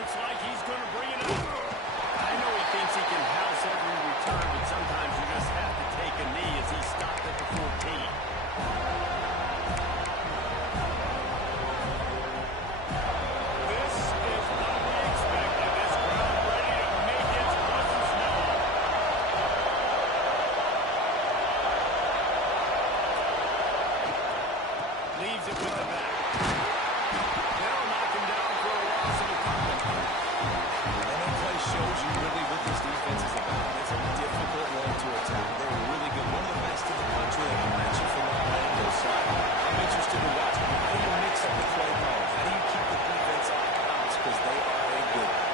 Looks like he's going to bring it up. I know he thinks he can house every return, but sometimes you just have to take a knee as he stopped at the 14. Leaves it with the back. They'll knock him down for a loss of a couple. And that play shows you really what this defense is about. It's a difficult one to attack. They're really good. One of the best in the country. They can match you from all angles. So I'm interested to watch. How do you mix up the play calling? How do you keep the defense off balance? Because they are a good one.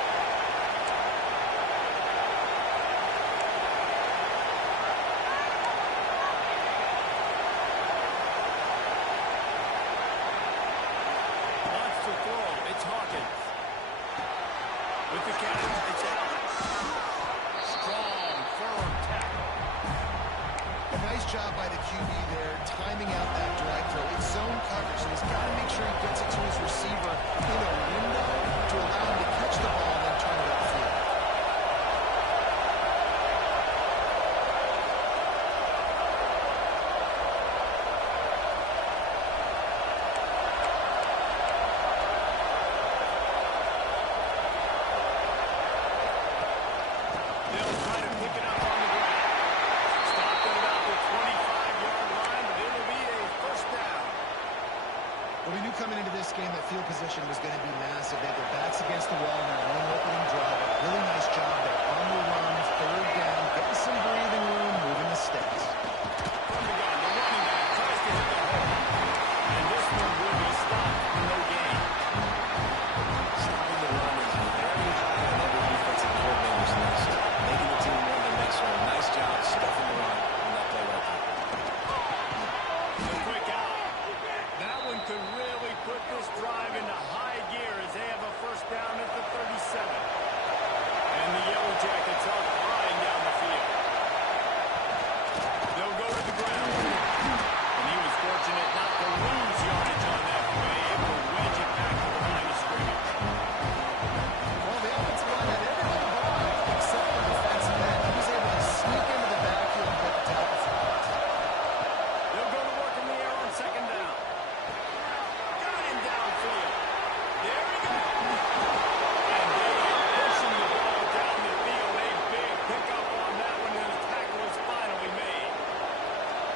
With the catch, it's out. Strong, firm tackle. A nice job by the QB there, timing out that drag throw. It's zone coverage, so he's got to make sure he gets it to his receiver in a window to allow him to catch the ball and then turn it upfield. Coming into this game, that field position was going to be massive. They had their backs against the wall in their own opening drive. A really nice job there on the run, third down, getting some breathing room, moving the sticks. From the gun, the running back tries to hit the hole. And this one will be stopped for no gain. Stopping the run is very high on every defensive coordinator's list. Making the team run the next one. Nice job stuffing the run on that play right there. A quick out. That one could really put this drive into high gear as they have a first down at the 37. And the Yellow Jackets are flying down the field. They'll go to the ground. And he was fortunate not to lose yardage on that play, able to wedge it back to the line of scrimmage. Well, the offensive line had everything blocked except the defensive end. He was able to sneak into the backfield and put the tackle for loss. They'll go to work in the air on second down. Got him downfield. There he goes. And they are pushing the ball down the field. A big pickup on that one, and the tackle is finally made.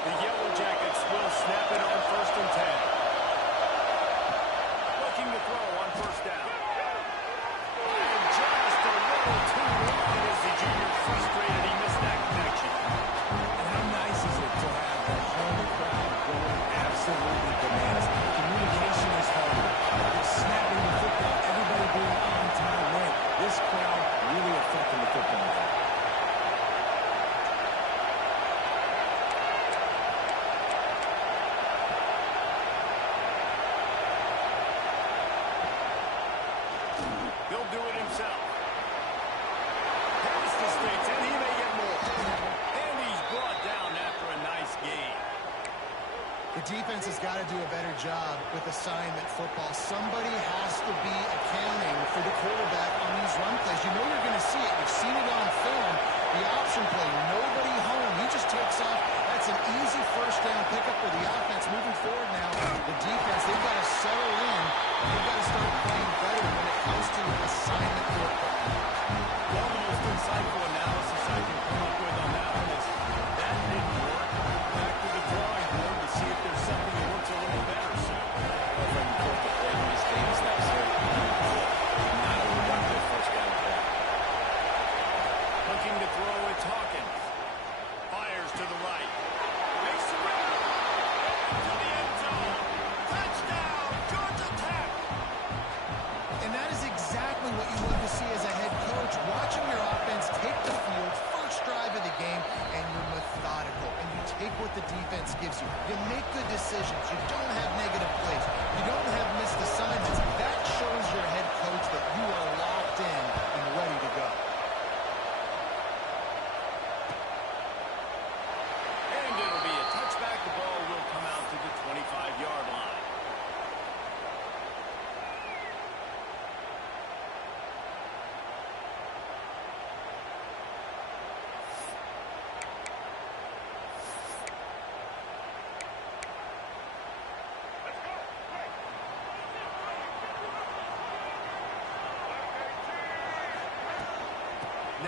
The Yellow Jackets will snap it on 1st and 10. Looking to throw on first down. And just a little too long as the junior frustrated. He missed that connection. And how nice is it to have the home crowd going absolutely bananas? Communication is hard. They're snapping the football, everybody being on time late. This crowd really affecting the football game. He'll do it himself. Pass the sticks, and he may get more. And he's brought down after a nice game. The defense has got to do a better job with assignment football. Somebody has to be accounting for the quarterback on these run plays. You know you're going to see it. You've seen it on film. The option play, nobody home. He just takes off. That's an easy first down pickup for the offense. Moving forward now, the defense, they've got to settle in. They've got to start playing better when it comes to assignment football. Well, the most insightful analysis I can come up with on that one is that didn't work. Back to the drawing board to see if there's something that works a little better. So, From the great mistakes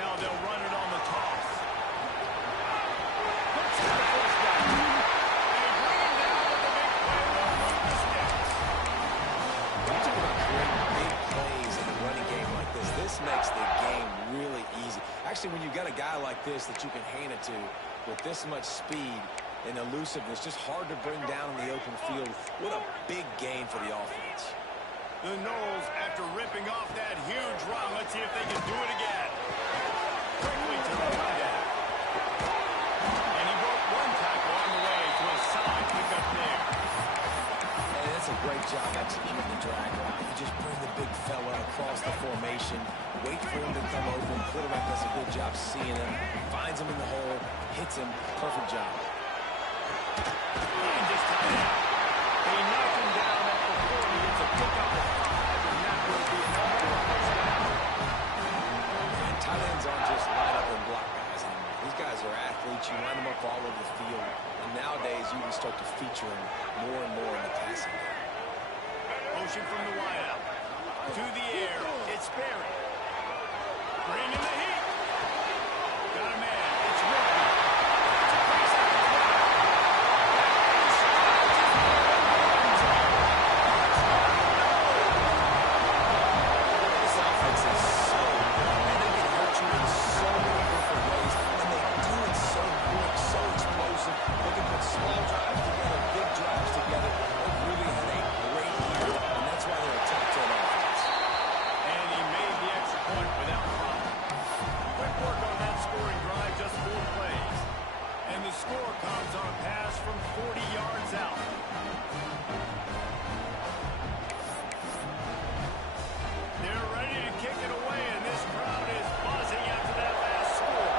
Now they'll run it on the toss. Puts in the first down. They bring him down with the big play. They'll move the sticks. When you talk about creating big plays in a running game like this, this makes the game really easy. Actually, when you've got a guy like this that you can hand it to with this much speed and elusiveness, just hard to bring down in the open field. What a big gain for the offense. The Knowles, after ripping off that huge run, let's see if they can do it again. Quickly to the wideout. And he broke one tackle on the way to a solid pickup there. And that's a great job executing the drag route. You just bring the big fella across the formation, wait for him to come open. Quarterback does a good job seeing him, finds him in the hole, hits him. Perfect job. And just tied out. They knock him down at the 40. It's a pickup of 5, and that will be enough for a first down. And tight ends aren't just line up and block guys anymore. These guys are athletes. You line them up all over the field. And nowadays, you can start to feature them more and more in the passing game. Motion from the wideout. To the air. It's Berry. Bringing the heat. Got a man. It's Ripley. It's a pass at the 20. This offense is so good, and they can hurt you in so many different ways, and they do it so quick, so explosive. They can put small drives together, big drives together. They've really had a great year, and that's why they're a top 10 offense. And he made the extra point without problem. Quick work on that scoring drive, just 4 plays. And the score comes on a pass from 40 yards out. They're ready to kick it away, and this crowd is buzzing after that last score.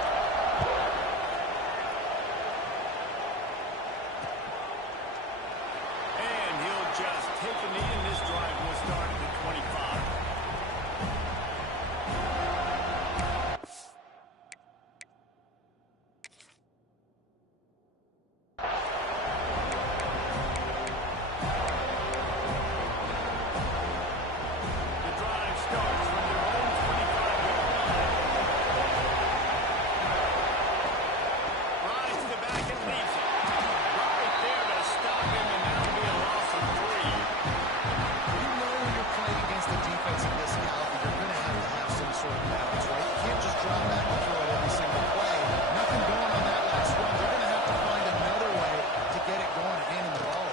And he'll just take a knee, and this drive will start at the 25. The drive starts from their own 25-yard line. Rides to the back and leaves it. Right there to stop him, and that'll be a loss of 3. You know when you're playing against a defense of this caliber, you're going to have some sort of balance, right? You can't just drop back and throw it every single play. Nothing going on that last run. They're going to have to find another way to get it going again in the ball.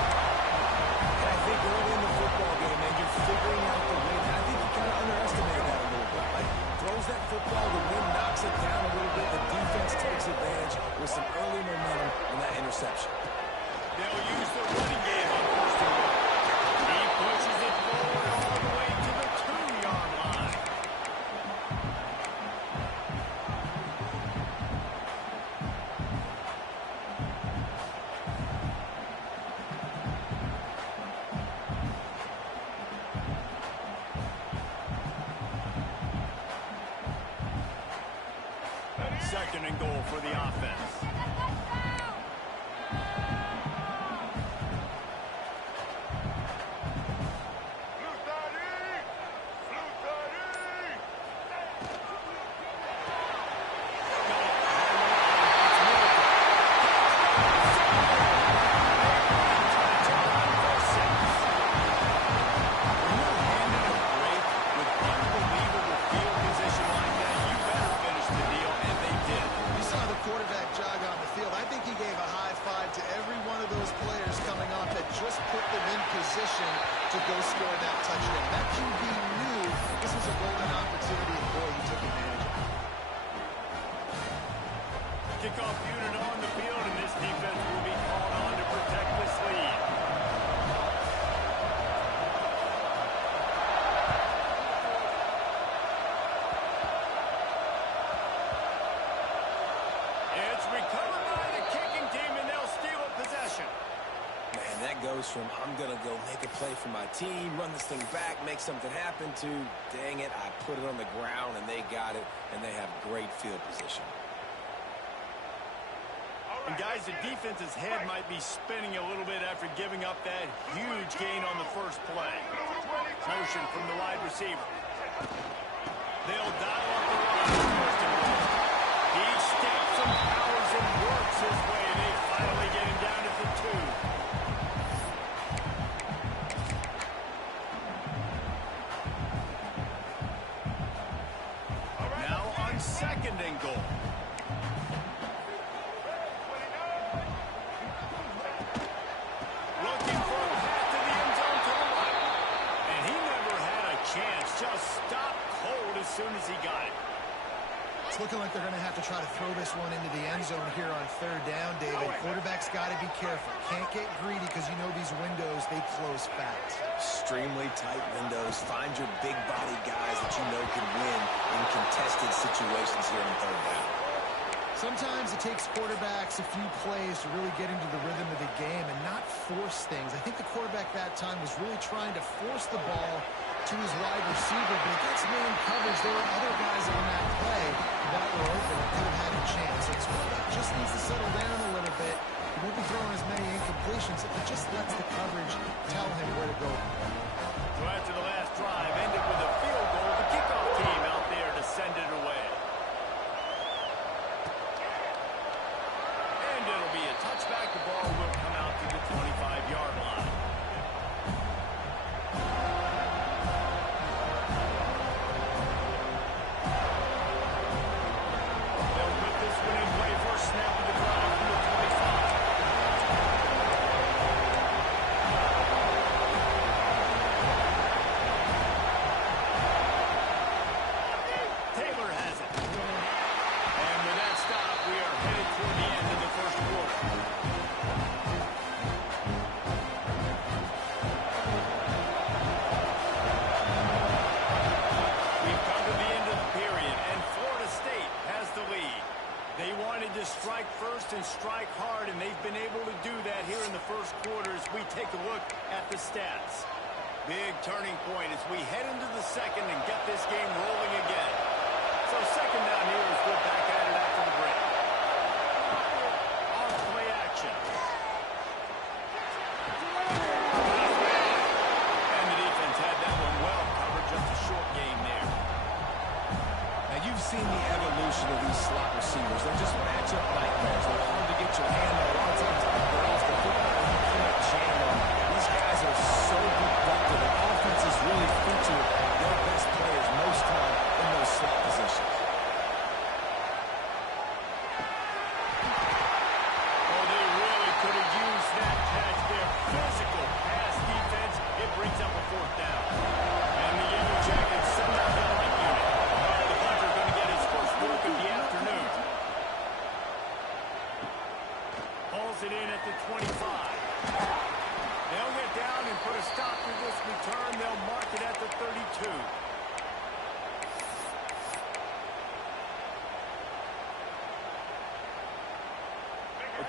And I think early in the football game, man, you're figuring out the wind. I think you kind of underestimated that a little bit. Like, throws that football, the wind knocks it down a little bit. The defense takes advantage with some early momentum on that interception. They'll use the running game on first and goal. He pushes it forward all the way to the 2-yard line. Second and goal for the offense. You saw the quarterback jog on the field. I think he gave a high five to every one of those players coming off that just put them in position to go score that touchdown. That QB knew this was a golden opportunity, and boy, he took advantage of it. Kickoff unit on the field, and this defense will be called on to protect this lead. It's recovered by the kicking team, and they'll steal a possession. Man, that goes from I'm going to go make a play for my team, run this thing back, make something happen, to dang it, I put it on the ground and they got it, and they have great field position. And guys, the defense's head might be spinning a little bit after giving up that huge gain on the first play. Motion from the wide receiver. They'll dial up the run. He steps and powers and works his way. They finally get him down at the 2. Now on 2nd and goal. Looking for a path to the end zone to the right. And he never had a chance. Just stopped cold as soon as he got it. It's looking like they're going to have to try to throw this one into the end zone here on 3rd down, David. Quarterback's got to be careful. Can't get greedy because you know these windows, they close fast. Extremely tight windows. Find your big-bodied guys that you know can win in contested situations here on 3rd down. Sometimes it takes quarterbacks a few plays to really get into the rhythm of the game and not force things. I think the quarterback that time was really trying to force the ball to his wide receiver, but against man coverage, there were other guys on that play that were open and could have had a chance. So this quarterback just needs to settle down a little bit. He won't be throwing as many incompletions if it just lets the coverage tell him where to go. So after the last drive ended with a field goal, the kickoff team out there to send it away. And it'll be a touchback. The ball will come out to the 25-yard line. They'll put this one in play for a snap of the drive from the 25. Taylor has it. And with that stop, we are headed toward the end of the first quarter. We've come to the end of the period, and Florida State has the lead. They wanted to strike first and strike hard, and they've been able to do that here in the first quarter as we take a look at the stats. Big turning point as we head into the second and get this game rolling again. So 2nd down here as we're back at it after the break. On play action. And the defense had that one well covered, just a short gain there. Now, you've seen the evolution of these slot receivers. They're just matchup nightmares. They're hard to get your hand on. A lot of times, they're off the football. You can't jam them. These guys are so productive. The offenses really feature their best players most time in those slot positions. Oh, they really could have used that catch there. Physical pass defense. It brings up a 4th down. And the Yellow Jackets send out the right unit. The punter's going to get his first work of the afternoon. Pulls it in at the 25. They'll get down and put a stop to this return. They'll mark it at the 32.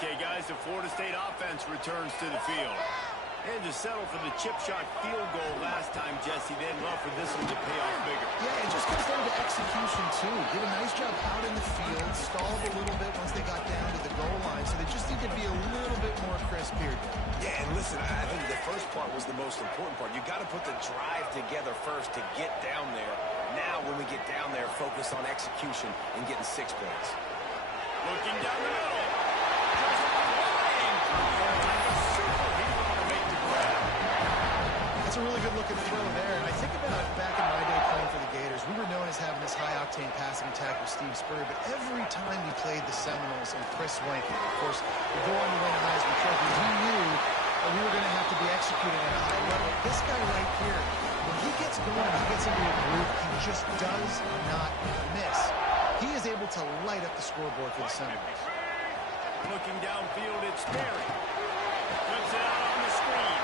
Okay, guys, the Florida State offense returns to the field. And to settle for the chip shot field goal last time, Jesse, they'd love for this one to pay off bigger. Yeah, it just comes down to execution, too. Did a nice job out in the field, stalled a little bit once they got down to the goal line, so they just need to be a little bit more crisp here. Yeah, and listen, I think the first part was the most important part. You got to put the drive together first to get down there. Now, when we get down there, focus on execution and getting 6 points. Looking down the middle. Just flying through like a superhero to make the grab. That's a really good looking throw there. And I think about back in my day playing for the Gators, we were known as having this high-octane passing attack with Steve Spurrier, but every time we played the Seminoles and Chris Wanky, of course, would go on to win a Heisman Trophy, we knew that we were going to have to be executing at a high level. This guy right here, when he gets going, he gets into a groove, he just does not miss. He is able to light up the scoreboard for the Seminoles. Looking downfield, it's Berry. Flips it out on the screen.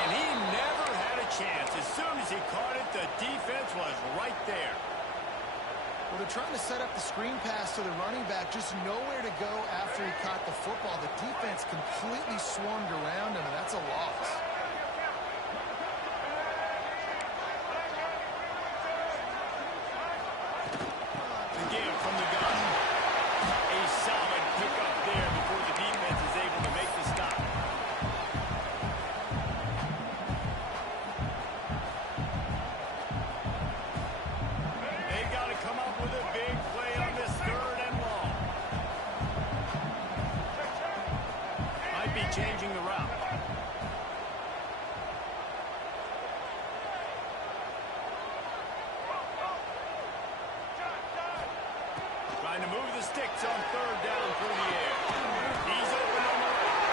And he never had a chance. As soon as he caught it, the defense was right there. Well, they're trying to set up the screen pass to the running back, just nowhere to go after he caught the football. The defense completely swarmed around him, and that's a loss. The give from the gun. A solid pickup there before the the sticks on third down through the air. He's open on the right.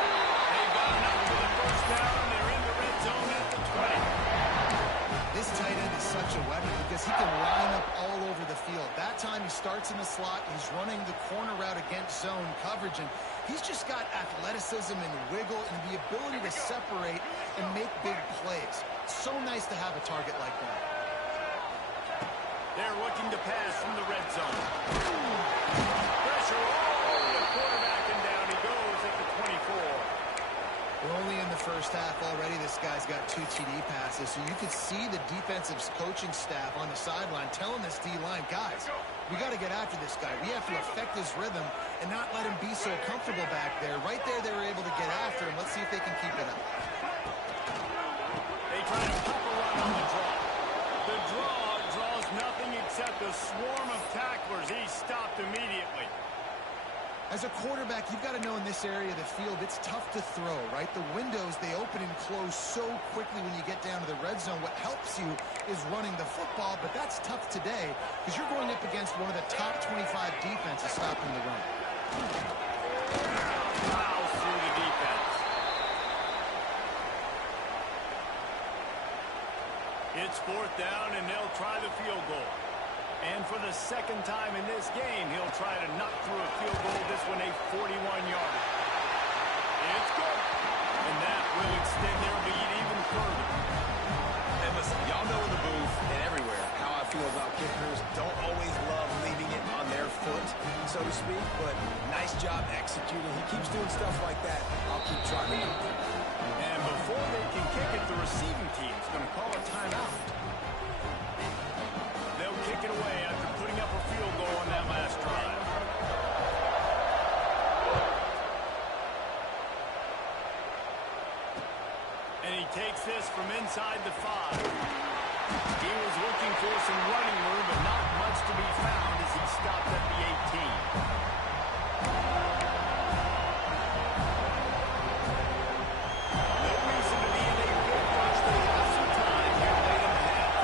They've got enough for the first down. They're in the red zone at the 20. This tight end is such a weapon because he can line up all over the field. That time he starts in the slot. He's running the corner route against zone coverage, and he's just got athleticism and wiggle and the ability to separate and make big plays. So nice to have a target like that. They're looking to pass from the red zone. Pressure all over the quarterback, and down he goes at the 24. We're only in the first half already. This guy's got 2 TD passes, so you could see the defensive coaching staff on the sideline telling this D-line, guys, we got to get after this guy. We have to affect his rhythm and not let him be so comfortable back there. Right there, they were able to get after him. Let's see if they can keep it up. They try to pop a run on the draw. The draw draws nothing except a swarm of tacklers. He's stopped immediately. As a quarterback, you've got to know in this area of the field, it's tough to throw, right? The windows, they open and close so quickly when you get down to the red zone. What helps you is running the football, but that's tough today because you're going up against one of the top 25 defenses stopping the run. Fouls through the defense. It's fourth down, and they'll try the field goal. And for the second time in this game, he'll try to knock through a field goal, this one a 41-yarder. It's good. And that will extend their lead even further. And listen, y'all know in the booth and everywhere how I feel about kickers. Don't always love leaving it on their foot, so to speak, but nice job executing. He keeps doing stuff like that. I'll keep trying to do it. And before they can kick it, the receiving team's going to call a timeout. They'll kick it away after putting up a field goal on that last drive. And he takes this from inside the 5. He was looking for some running room, but not much to be found as he stopped at the 18. No reason to be in a big rush. They have some time here late in the half.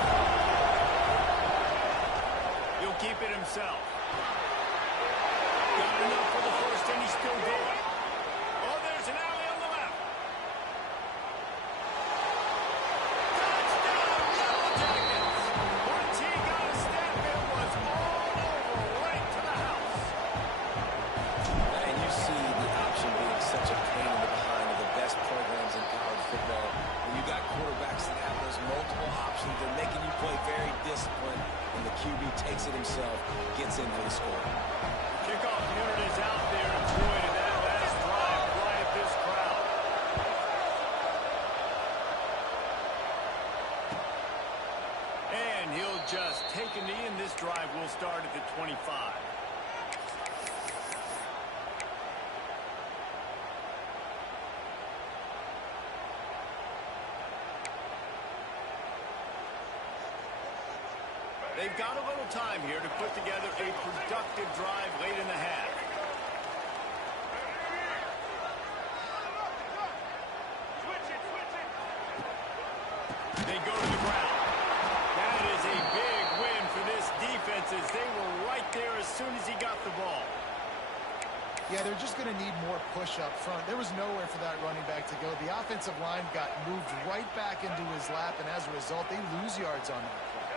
He'll keep it himself. Got enough for the first, and he's still going. Oh, there's an alley on the left. Touchdown, Yellow Jackets. Once he got a step, it was all over, right to the house. And you see the option being such a pain in the behind of the best programs in college football. When you got quarterbacks that have those multiple options, they're making you play very disciplined, and the QB takes it himself, gets in for the score. Kickoff unit is out there, and boy, did that last drive quiet this crowd. And he'll just take a knee, and this drive will start at the 25. They've got a little time here to put together a productive drive late in the half. They go to the ground. That is a big win for this defense as they were right there as soon as he got the ball. Yeah, they're just going to need more push up front. There was nowhere for that running back to go. The offensive line got moved right back into his lap, and as a result, they lose yards on that play.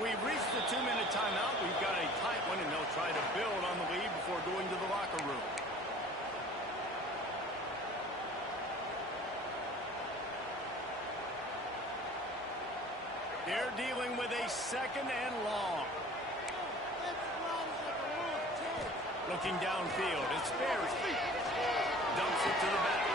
We've reached the 2-minute timeout. We've got a tight one, and they'll try to build on the lead before going to the locker room. They're dealing with a second and long. Looking downfield, it's Ferry. Dumps it to the back.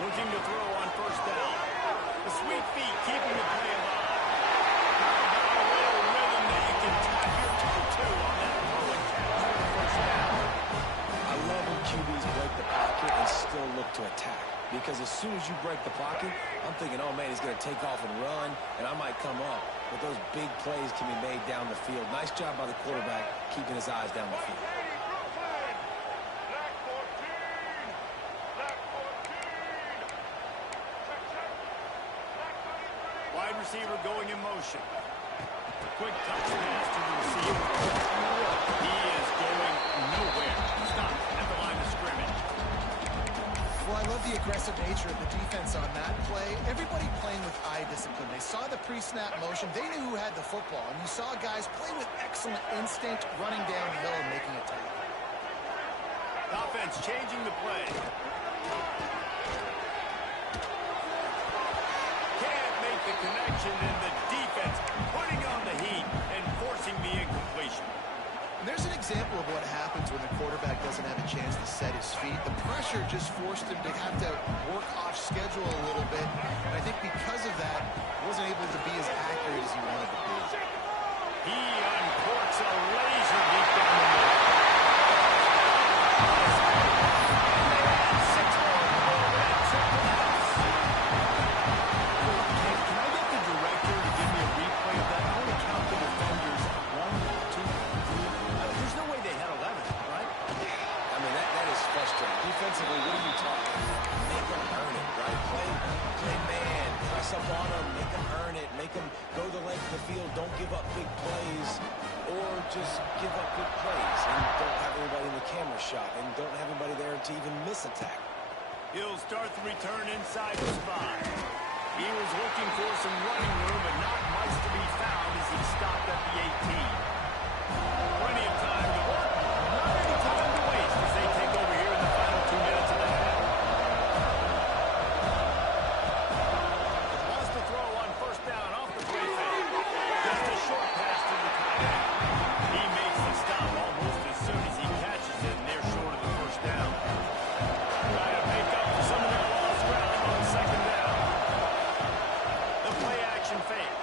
Looking to throw on first down. The sweet feet keeping the play alive. How about a little rhythm that you can tap your toe to on that throw and catch for the first down? I love when QBs break the pocket to attack. Because as soon as you break the pocket, I'm thinking, oh, man, he's going to take off and run, and I might come up. But those big plays can be made down the field. Nice job by the quarterback keeping his eyes down the field. Wide receiver going in motion. Quick touch pass to the receiver. He is going nowhere. Stop at the line of scrimmage. Well, I love the aggressive nature of the defense on that play. Everybody playing with eye discipline. They saw the pre-snap motion. They knew who had the football. And you saw guys play with excellent instinct, running downhill and making a tackle. Offense changing the play. Can't make the connection, and the defense putting on the heat and forcing the incompletion. And there's an example of what happens when the quarterback doesn't have a chance to set his feet. The pressure just forced him to have to work off schedule a little bit. And I think because of that, he wasn't able to be as accurate as he wanted to be. He uncorks a laser deep down the middle. Can I get the director to give me a replay of that? I want to count the defenders. 1, 2, 3. There's no way they had 11, right? I mean, that is frustrating. Defensively, what are you talking about? Make them earn it, right? Play man. Press up on them. Make them earn it. Make them go the length of the field. Don't give up big plays. Or just give up big plays and don't have anybody in the camera shot and don't have anybody there to even miss a tackle. He'll start the return inside the spot. He was looking for some running room, but not much to be found as he stopped at the 18. Plenty of time to work. Not any time to waste as they take over here in the final 2 minutes of the half. Wants to throw on first down off the play fake. Just a short pass to the tight end. He makes the stop almost as soon as he catches it, and they're short of the first down. Trying to make up for some of their lost ground on second down. The play action fake.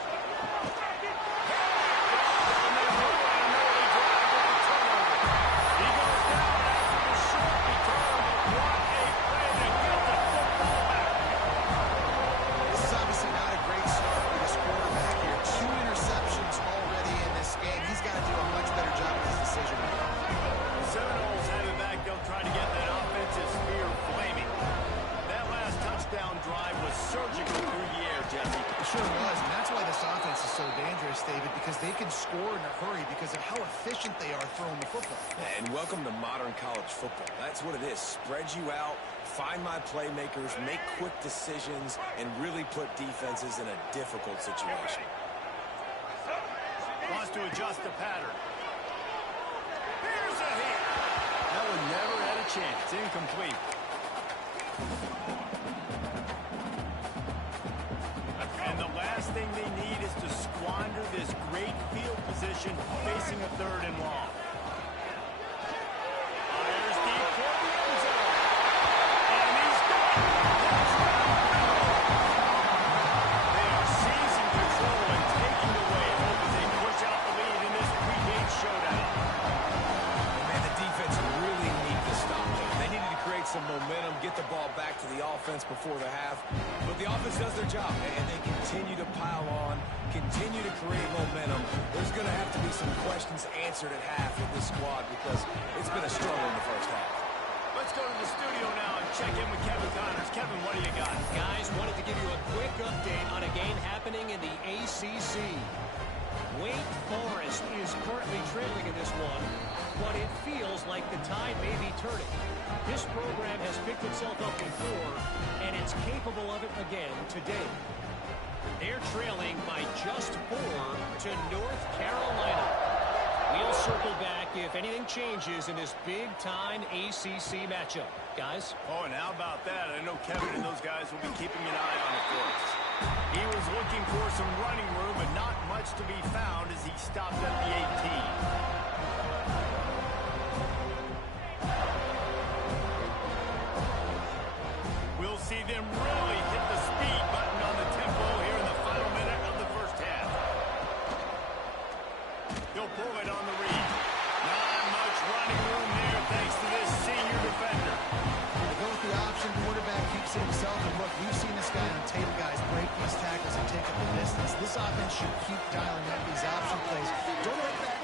They can score in a hurry because of how efficient they are throwing the football. And welcome to modern college football. That's what it is. Spread you out, find my playmakers, make quick decisions, and really put defenses in a difficult situation. Wants to adjust the pattern. Here's a hit. That one never had a chance. Incomplete. And the last thing they need is to squander this great field position facing a 3rd and long. Fires deep for the end zone. And he's done. They are seizing control and taking away hope as they push out the lead in this pregame showdown. And man, the defense really need to stop them. They needed to create some momentum, get the ball back to the offense before the half. But the offense does their job, and they continue to pile on, continue to create momentum. There's going to have to be some questions answered at half with this squad because it's been a struggle in the first half. Let's go to the studio now and check in with Kevin Connors. Kevin, what do you got? Guys, wanted to give you a quick update on a game happening in the ACC. Wake Forest is currently trailing in this one, but it feels like the tide may be turning. This program has picked itself up before, and it's capable of it again today. They're trailing by just 4 to North Carolina. We'll circle back if anything changes in this big-time ACC matchup. Guys? Oh, and how about that? I know Kevin and those guys will be keeping an eye on it for us. He was looking for some running room, but not much to be found as he stopped at the 18. We'll see them really hit the speed button on the tempo here in the final minute of the first half. He'll pull it on the read. Not much running room there thanks to this senior defender. They go with the option quarterback This offense should keep dialing up these option plays. Don't let that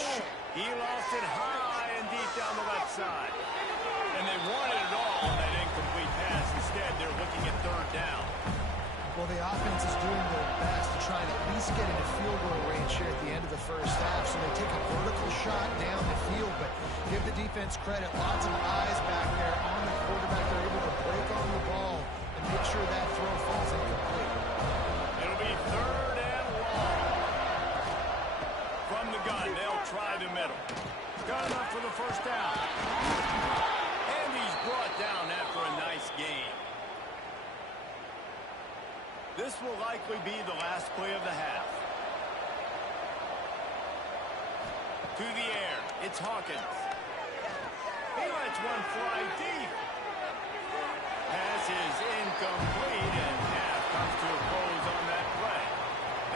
He lost it high and deep down the left side. And they wanted it all on that incomplete pass. Instead, they're looking at third down. Well, the offense is doing their best to try and at least get into field goal range here at the end of the first half. So they take a vertical shot down the field, but give the defense credit. Lots of eyes back there on the quarterback. They're able to break on the ball and make sure that throw falls incomplete. It'll be third and long. From the gun, they'll try the middle. Got enough for the first down. And he's brought down after a nice gain. This will likely be the last play of the half. To the air, it's Hawkins. He lets one fly deep. Pass is incomplete, and half comes to a close on that play.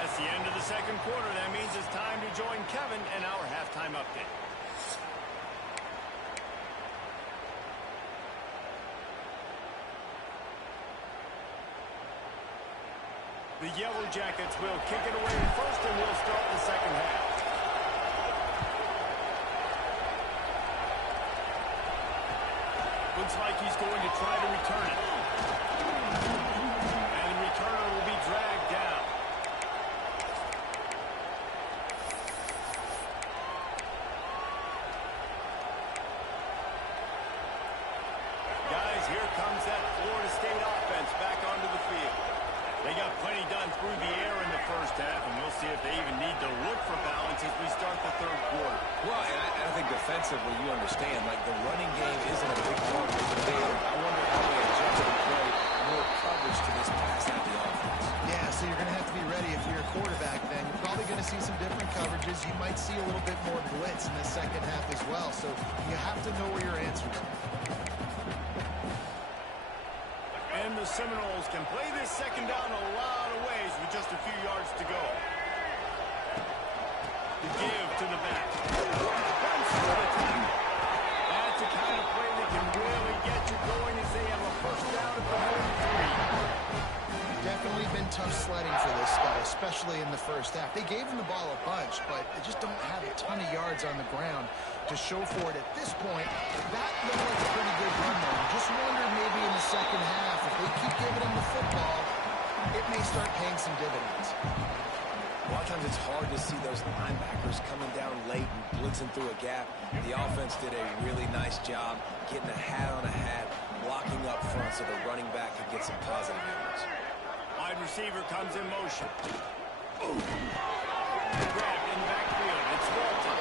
That's the end of the second quarter. That means it's time to join Kevin and our halftime update. The Yellow Jackets will kick it away first, and we'll start the second half. Looks like he's going to try to return it. And the returner will be dragged down. Guys, here comes that Florida State offense back onto the field. They got plenty done through the air in the first half, and we'll see if they even need to look for balance as we start the third quarter. Well, and I think defensively, you understand, like the running game isn't a big part of the game. I wonder how they adjust and play more coverage to this pass-happy offense. Yeah, so you're going to have to be ready if you're a quarterback then. You're probably going to see some different coverages. You might see a little bit more blitz in the second half as well, so you have to know where your answers are. And the Seminoles can play this second down a lot of ways with just a few yards to go. The give to the back. That's the kind of play that can really get you going as they have a first down at the 43. Definitely been tough sledding for this guy, especially in the first half. They gave him the ball a bunch, but they just don't have a ton of yards on the ground to show for it at this point. That looked like a pretty good run, though. Just wonder maybe in the second half, if they keep giving him the football, it may start paying some dividends. A lot of times it's hard to see those linebackers coming down late and blitzing through a gap. The offense did a really nice job getting a hat on a hat, blocking up front so the running back could get some positive yards. Wide receiver comes in motion. Grabbed in backfield. It's Walton.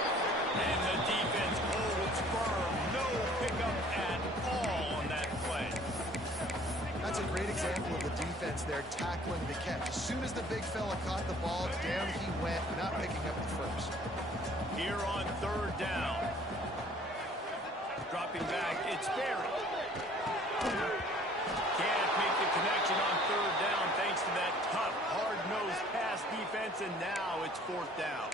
And the defense holds firm. No pickup at all on that play. That's a great example of the defense there tackling the catch. As soon as the big fella caught the ball, down he went, not picking up the first. Here on third down. Dropping back, it's Barry. Can't make the connection on third down thanks to that tough, hard-nosed pass defense, and now it's fourth down.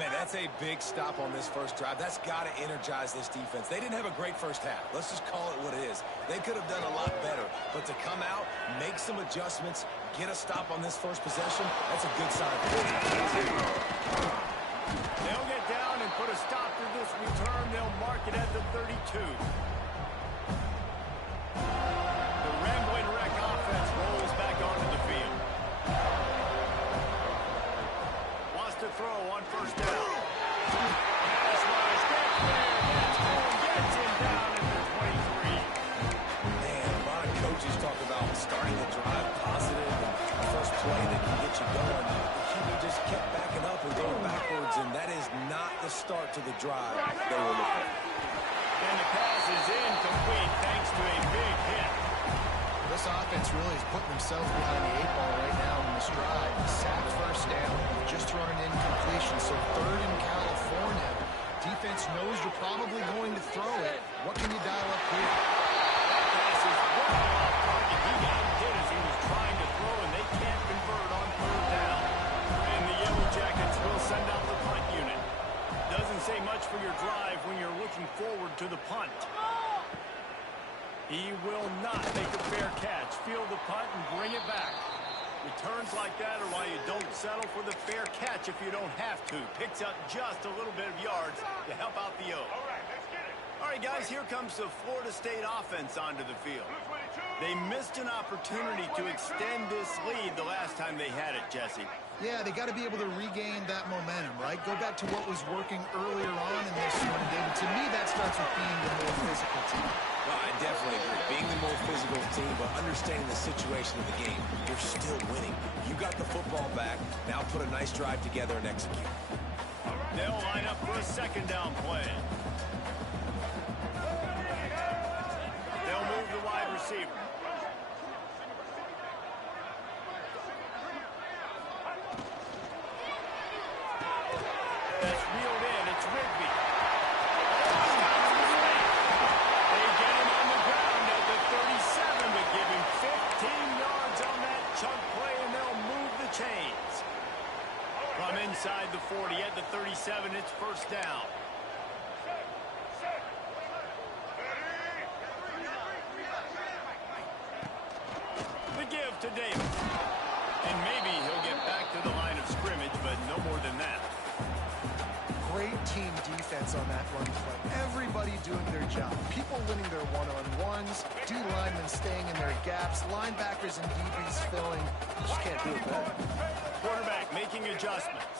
Man, that's a big stop on this first drive. That's got to energize this defense. They didn't have a great first half. Let's just call it what it is. They could have done a lot better. But to come out, make some adjustments, get a stop on this first possession, that's a good sign for this team. They'll get down and put a stop to this return. They'll mark it at the 32. The Ramblin' Wreck offense rolls back onto the field. Wants to throw on first down. Pass rush, gets there, gets home, gets him down at the 23. Man, a lot of coaches talk about starting the drive positive and the first play that can get you going. The QB just kept backing up and going backwards, and that is not the start to the drive they were looking for. And the pass is incomplete thanks to a big hit. This offense really is putting themselves behind the 8 ball right now in this drive. Sack first down, just thrown an incompletion, so third in California. Defense knows you're probably going to throw it. What can you dial up here? That pass is well off target. He got hit as he was trying to throw, and they can't convert on third down. And the Yellow Jackets will send out the punt unit. Doesn't say much for your drive when you're looking forward to the punt. He will not make a fair catch. Field the punt and bring it back. Returns like that are why you don't settle for the fair catch if you don't have to. Picks up just a little bit of yards to help out the O. All right, guys, here comes the Florida State offense onto the field. They missed an opportunity to extend this lead the last time they had it, Jesse. Yeah, they got to be able to regain that momentum, right? Go back to what was working earlier on in this one, David. To me, that starts with being the more physical team. Well, I definitely agree. Being the more physical team, but understanding the situation of the game, you're still winning. You got the football back. Now put a nice drive together and execute. They'll line up for a second down play. They'll move the wide receiver. That's reeled in. It's Rigby. They get him on the ground at the 37, but give him 15 yards on that chunk play, and they'll move the chains. From inside the 40 at the 37, it's first down. The give to Davis. And maybe he'll get back to the line of scrimmage, but no more than that. Great team defense on that run play. Everybody doing their job. People winning their one-on-ones, D linemen staying in their gaps, linebackers and DBs filling. You just can't do it better. Quarterback making adjustments.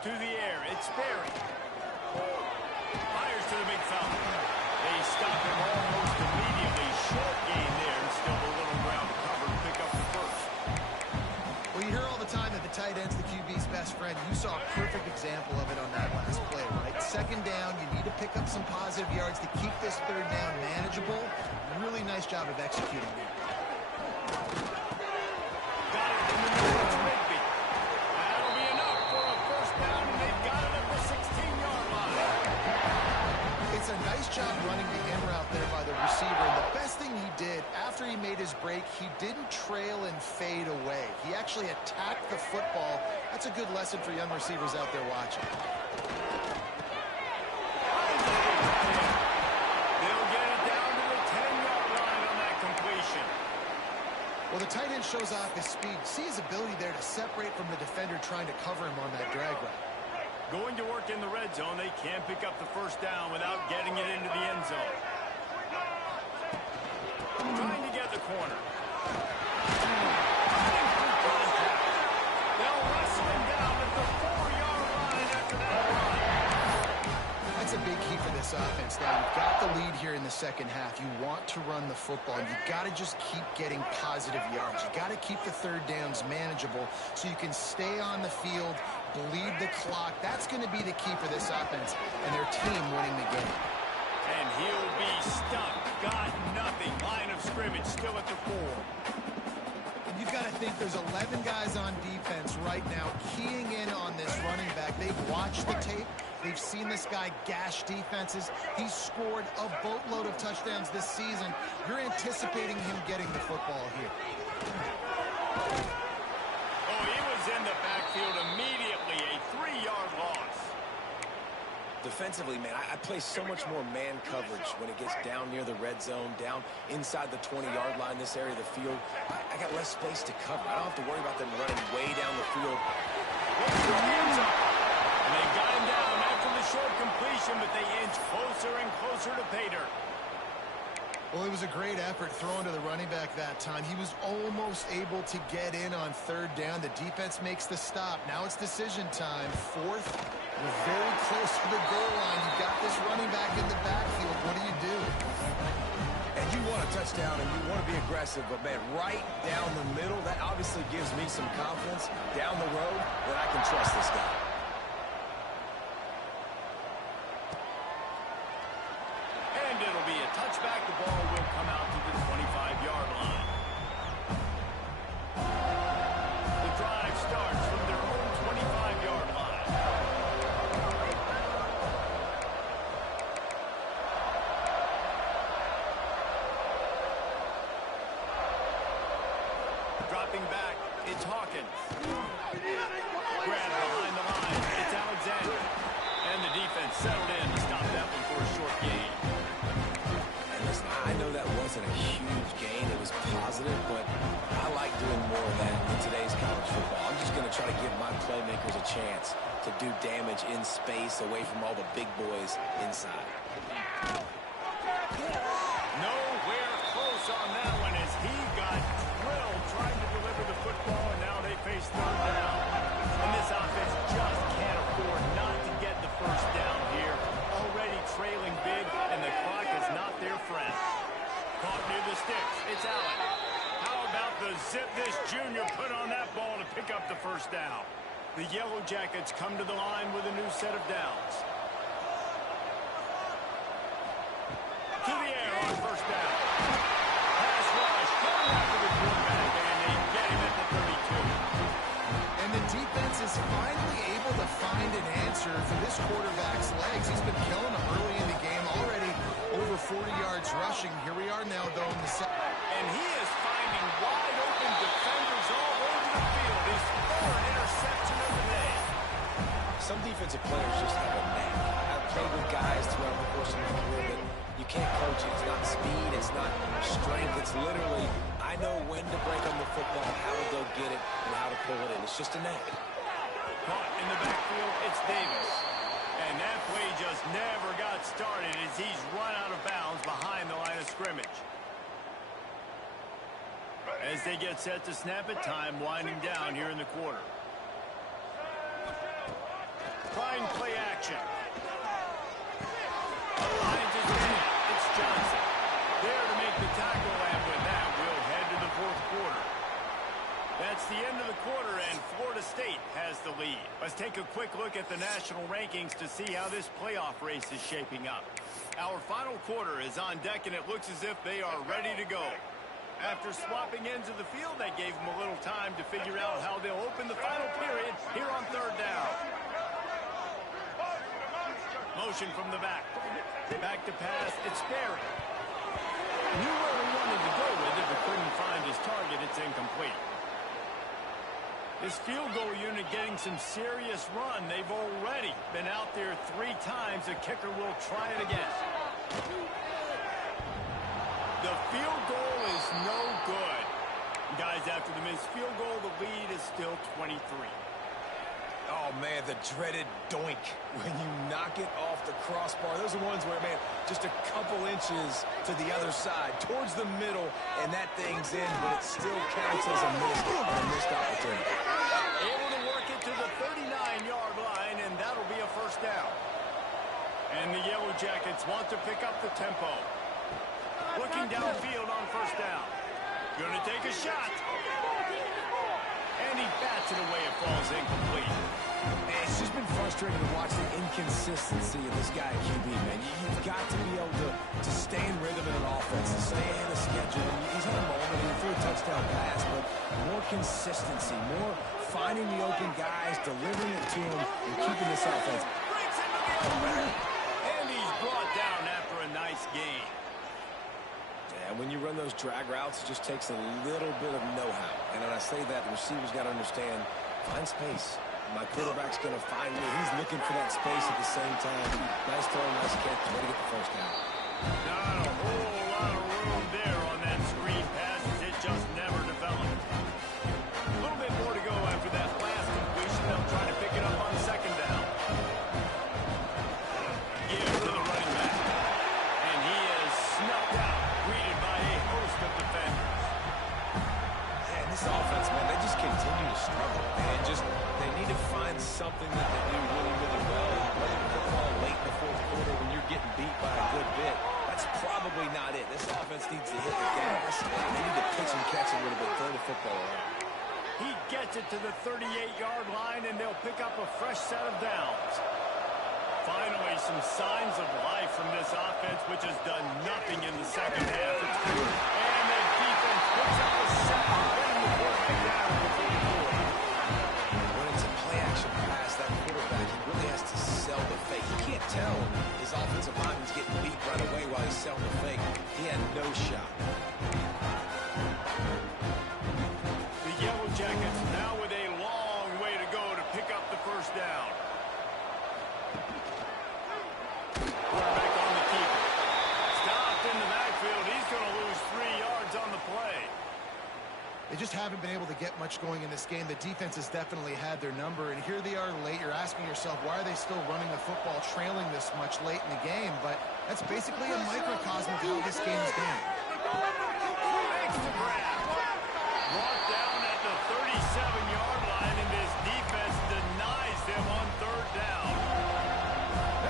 To the air, it's Berry. Fires to the big fella. They stop him almost immediately. Short gain there, and still a little ground to cover to pick up the first. Well, you hear all the time that the tight end's the QB's best friend. You saw a perfect example of it on that last play, right? Second down, you need to pick up some positive yards to keep this third down manageable. Really nice job of executing it. Got it in the middle to Rigby. That'll be enough for a first down, and they've got it at the 16-yard line. It's a nice job running the in route there by the receiver. And the best thing he did after he made his break, he didn't trail and fade away. He actually attacked the football. That's a good lesson for young receivers out there watching. They'll get it down to the 10-yard line on that completion. Well, the tight end shows off his speed. See his ability there to separate from the defender trying to cover him on that drag route. Going to work in the red zone, they can't pick up the first down without getting it into the end zone. Trying to get the corner. They'll wrestle him down at the 4-yard line after that run. That's a big key for this offense. Now, you've got the lead here in the second half. You want to run the football. You've got to just keep getting positive yards. You've got to keep the third downs manageable so you can stay on the field, bleed the clock. That's going to be the key for this offense and their team winning the game. And he'll be stuck. Got nothing. Line of scrimmage still at the 4. And you've got to think there's 11 guys on defense right now keying in on this running back. They've watched the tape. They've seen this guy gash defenses. He's scored a boatload of touchdowns this season. You're anticipating him getting the football here. Oh, he was in the backfield immediately. A 3-yard loss. Defensively, man, I play so much more man coverage when it gets down near the red zone, down inside the 20-yard line, this area of the field. I got less space to cover. I don't have to worry about them running way down the field. And they got him down after the short completion, but they inch closer and closer to pay dirt. Well, it was a great effort throwing to the running back that time. He was almost able to get in on third down. The defense makes the stop. Now it's decision time. Fourth, we're very close to the goal line. You've got this running back in the backfield. What do you do? And you want a touchdown and you want to be aggressive, but, man, right down the middle, that obviously gives me some confidence down the road that I can trust this guy. And it'll be a touchback. The ball will come out to the 25-yard line. The drive starts from their own 25-yard line. Dropping back, it's Hawkins. Grab behind the line, it's Alexander. And the defense settled in to stop that one for a short gain. And listen, I know that wasn't a huge gain. It was positive, but I like doing more of that in today's playmakers a chance to do damage in space away from all the big boys inside. Nowhere close on that one as he got drilled trying to deliver the football, and now they face third down. And this offense just can't afford not to get the first down here. Already trailing big, and the clock is not their friend. Caught near the sticks. It's Allen. How about the zip this junior put on that ball to pick up the first down? The Yellow Jackets come to the line with a new set of downs. To the air on first down. Pass rush. Going after the quarterback, and they get him at the 32. And the defense is finally able to find an answer for this quarterback's legs. He's been killing them early in the game, already over 40 yards rushing. Here we are now, though, in the second. And he is finding wide open defenders all over the field. His third interception of the day. Some defensive players just have a knack. I've played with guys throughout the course of my career that you can't coach it. It's not speed. It's not strength. It's literally, I know when to break on the football, how to go get it, and how to pull it in. It's just a knack. Caught in the backfield, it's Davis. And that play just never got started as he's run out of bounds behind the line of scrimmage. As they get set to snap it, time winding down here in the quarter. Trying play action. Finds his man. It's Johnson. There to make the tackle, and with that, we'll head to the fourth quarter. That's the end of the quarter, and Florida State has the lead. Let's take a quick look at the national rankings to see how this playoff race is shaping up. Our final quarter is on deck, and it looks as if they are ready to go. After swapping ends of the field, that gave them a little time to figure out how they'll open the final period here on third down. Motion from the back. Back to pass, it's Sperry. Knew where he wanted to go with it, but couldn't find his target. It's incomplete. This field goal unit getting some serious run. They've already been out there 3 times. The kicker will try it again. The field goal is no good. Guys, after the missed field goal, the lead is still 23. Oh, man, the dreaded doink when you knock it off the crossbar. Those are ones where, man, just a couple inches to the other side, towards the middle, and that thing's in, but it still counts as a missed opportunity. Able to work it to the 39-yard line, and that'll be a first down. And the Yellow Jackets want to pick up the tempo. Looking downfield on first down. Gonna take a shot. And he bats it away. It falls incomplete. Man, it's just been frustrating to watch the inconsistency of this guy at QB, man. You've got to be able to stay in rhythm in an offense, to stay ahead of schedule. He's had a moment, he threw a touchdown pass, but more consistency, more finding the open guys, delivering it to him, and keeping this offense. Breaks into the opener. And he's brought down after a nice gain. Yeah, when you run those drag routes, it just takes a little bit of know-how. And when I say that, the receiver's got to understand, find space. My quarterback's going to find me. He's looking for that space at the same time. Nice throw, nice catch. Way to get the first down. Not a whole lot of room there on that screen pass as it just never developed. A little bit more to go after that last completion. They'll try to pick it up on second down. Give to the running back. And he is snuffed out, greeted by a host of defenders. Man, this offense, man, they just continue to struggle. And they need to find something that they do really, really well. Playing football late in the fourth quarter when you're getting beat by a good bit, that's probably not it. This offense needs to hit the gas. They need to pitch and catch a little bit, throw the football around. He gets it to the 38-yard line, and they'll pick up a fresh set of downs. Finally, some signs of life from this offense, which has done nothing in the second half. And the defense picks up a sack, getting the quarterback down to the 44. When it's a play-action pass, that quarterback, he really has to sell the fake. You can't tell his offensive lineman's getting beat right away while he's selling the fake. He had no shot. The Yellow Jackets now with a long way to go to pick up the first down. Quarterback on the keeper. Stopped in the backfield. He's going to lose 3 yards on the play. They just haven't been able to get much going in this game. The defense has definitely had their number, and here they are late. You're asking yourself, why are they still running the football trailing this much late in the game? But that's basically a microcosm of how this game is going. Makes the grab. Brought down at the 37-yard line, and this defense denies them on third down.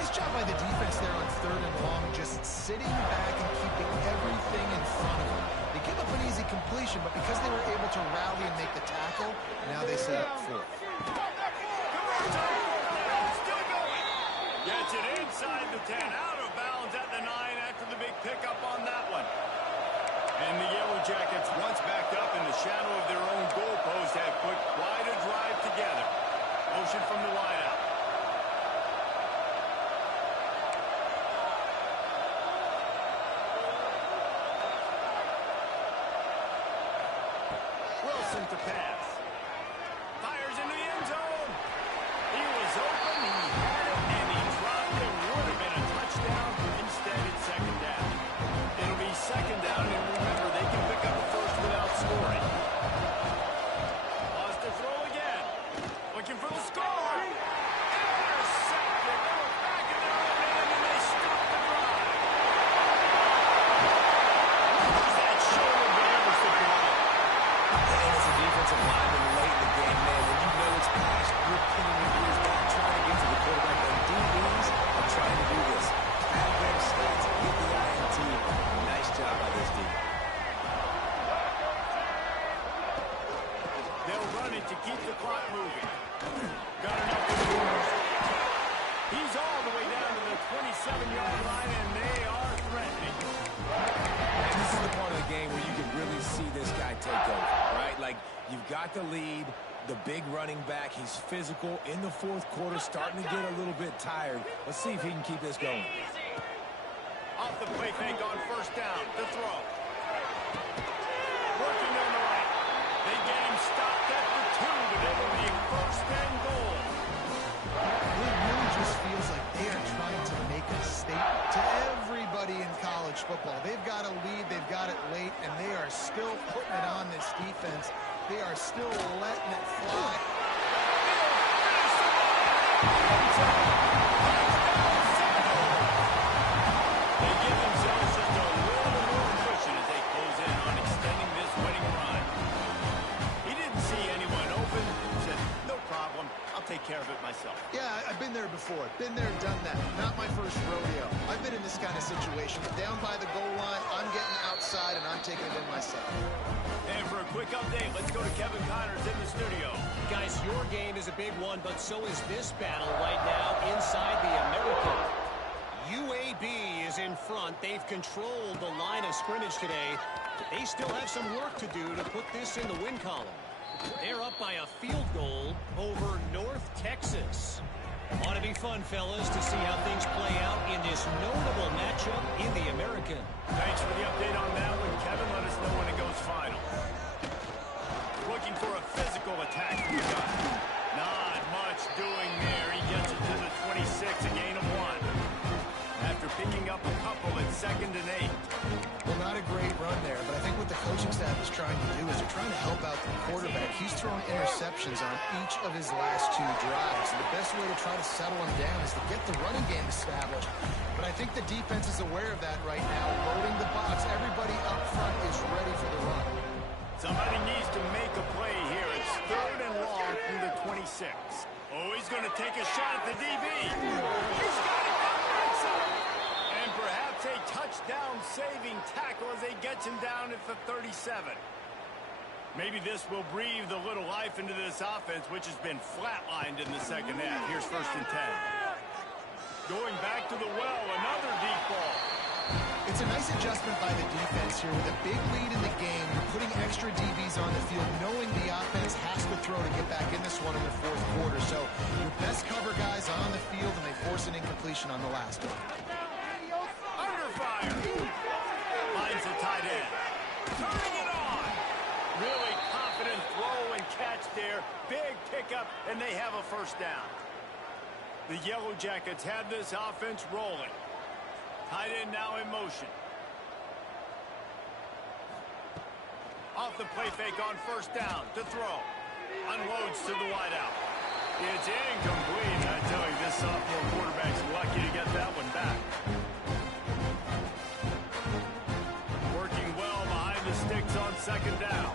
Nice job by the defense there on third and long, just sitting back and keeping everything in front of them. They give up an easy completion, but because they were able to rally and make the tackle, now they set up fourth. Still going. Gets it inside the 10, out of bounds at the 9 after the big pickup on that one. And the Yellow Jackets, once backed up in the shadow of their own goalpost, have put quite a drive together. Motion from the wideout. Wilson to pass. Fires into the end zone. He was open, he had it, and he dropped it. Would have been a touchdown. Instead, it's second down. It'll be second down, and remember, they can pick up a first without scoring. Lost to throw again. Looking for the score. Intercepted. They were back in their own end, and they stopped the drive. There's that shoulder, but ever so good. And as a defensive lineman late in the game, man, when you know it's past, you're pinning your ears back, trying to get to the quarterback. And DBs are trying to do this. Add their stats, get the INT. Nice job by this team. They'll run it to keep the clock moving. Got enough to do. He's all the way down to the 27-yard line, and they are threatening. And this is the part of the game where you can really see this guy take over, right? Like, you've got the lead, the big running back. He's physical in the fourth quarter, starting to get a little bit tired. Let's see if he can keep this going. Off the play fake on first down. To throw. Working on the right. Big game stopped at the 2, but it will be first and goal. It really just feels like they are trying to make a statement to everybody in college football. They've got a lead, they've got it late, and they are still putting it on this defense. They are still letting it fly. They give themselves just a little more cushion as they close in on extending this winning run. He didn't see anyone open. Said, no problem. I'll take care of it myself. Yeah, I've been there before. Been there, done that. Not my first rodeo. I've been in this kind of situation. Down by the goal line, I'm getting outside, and I'm taking it in myself. And for a quick update, let's go to Kevin Connors in the studio. Guys, your game is a big one, but so is this battle right now inside the American. UAB is in front. They've controlled the line of scrimmage today. They still have some work to do to put this in the win column. They're up by a field goal over North Texas. Ought to be fun, fellas, to see how things play out in this notable matchup in the American. Thanks for the update on that one, Kevin. Let us know when it goes final. Looking for a physical attack from the guy. Not much doing there. He gets it to the 26, a gain of 1. After picking up a couple at 2nd and 8. Well, not a great run there, but I think what the coaching staff is trying to do is they're trying to help out the quarterback. He's throwing interceptions on each of his last 2 drives. And the best way to try to settle him down is to get the running game established. But I think the defense is aware of that right now, loading the box. Everybody up front is ready for the run. Somebody needs to make a play here. It's 3rd and long from the 26. Oh, he's going to take a shot at the DB. He's got it down the right side. And perhaps a touchdown-saving tackle as they gets him down at the 37. Maybe this will breathe a little life into this offense, which has been flatlined in the second half. Here's 1st and 10. Going back to the well, another deep ball. It's a nice adjustment by the defense here. With a big lead in the game, you're putting extra DBs on the field, knowing the offense has to throw to get back in this one in the 4th quarter. So your best cover guys on the field, and they force an incompletion on the last one. Under fire. Finds the tight end. Turning it on. Really confident throw and catch there. Big pickup, and they have a first down. The Yellow Jackets have this offense rolling. Tight end now in motion. Off the play fake on first down to throw. Unloads to the wideout. It's incomplete. I tell you, this sophomore quarterback's lucky to get that one back. Working well behind the sticks on second down.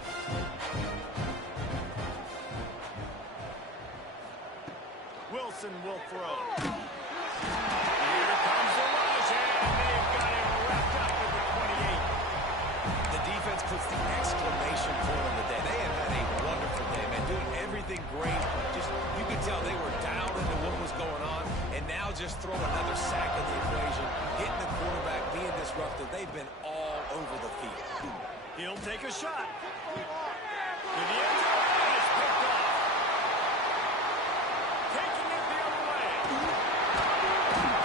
Wilson will throw. Here comes the rush, and they've got him wrapped up at the 28. The defense puts the exclamation point on the day. They have had a wonderful day, man. Doing everything great. Just, you could tell they were down into what was going on, and now just throw another sack in the equation, hitting the quarterback, being disruptive. They've been all over the field. He'll take a shot. To the end zone, and it's picked off. Taking it the other way.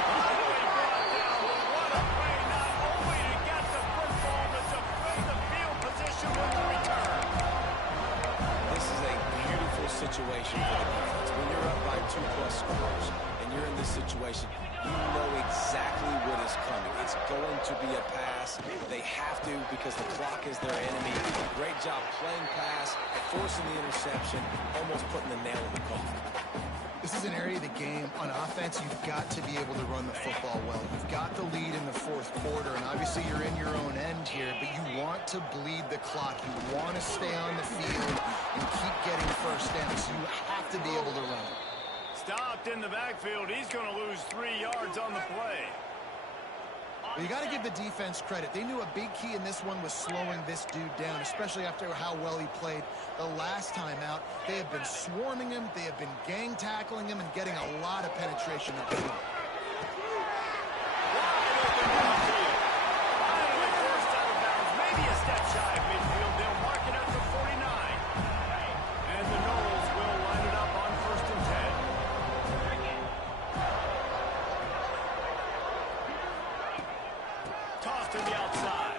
Finally brought down, but what a play, not only to get the football, but to play the field position with the return. This is a beautiful situation for the defense. When you're up by 2+ scores and you're in this situation, you know exactly what is coming. It's going to be a pass. They have to because the clock is their enemy. Great job playing pass, forcing the interception, almost putting the nail in the coffin. This is an area of the game on offense you've got to be able to run the football well. You've got the lead in the fourth quarter, and obviously you're in your own end here, but you want to bleed the clock. You want to stay on the field and keep getting first downs. So you have to be able to run it. Stopped in the backfield. He's going to lose 3 yards on the play. Well, you got to give the defense credit. They knew a big key in this one was slowing this dude down, especially after how well he played the last time out. They have been swarming him. They have been gang tackling him and getting a lot of penetration up the front. Wide open downfield. Finally forced out of bounds. Maybe a step shy of midfield. They'll mark it at the 49. And the Knowles will line it up on 1st and 10. Toss to the outside.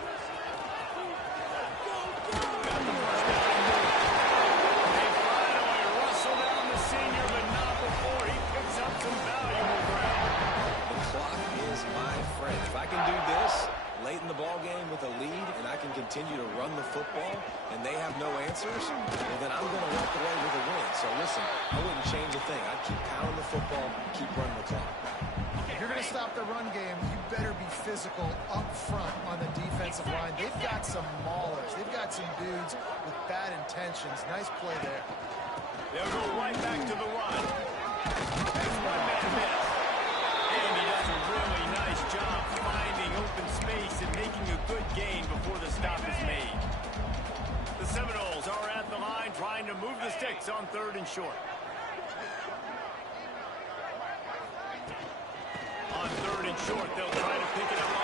Got the first down. They finally rustle down the senior, but not before he picks up some valuable ground. The clock is my friend. If I can do this late in the ball game with a lead and I can continue to run the football and they have no answers, well, then I'm going to walk away with a win. So listen, I wouldn't change a thing. I'd keep pounding the football, keep running the clock. If you're going to stop the run game, you better be physical up front on the defensive line. They've got some maulers. They've got some dudes with bad intentions. Nice play there. They'll go right back to the run. That's one man miss. And he does a really nice job finding open space and making a good gain before the stop is made. The Seminoles are at the line trying to move the sticks on 3rd and short. On 3rd and short, they'll try to pick it up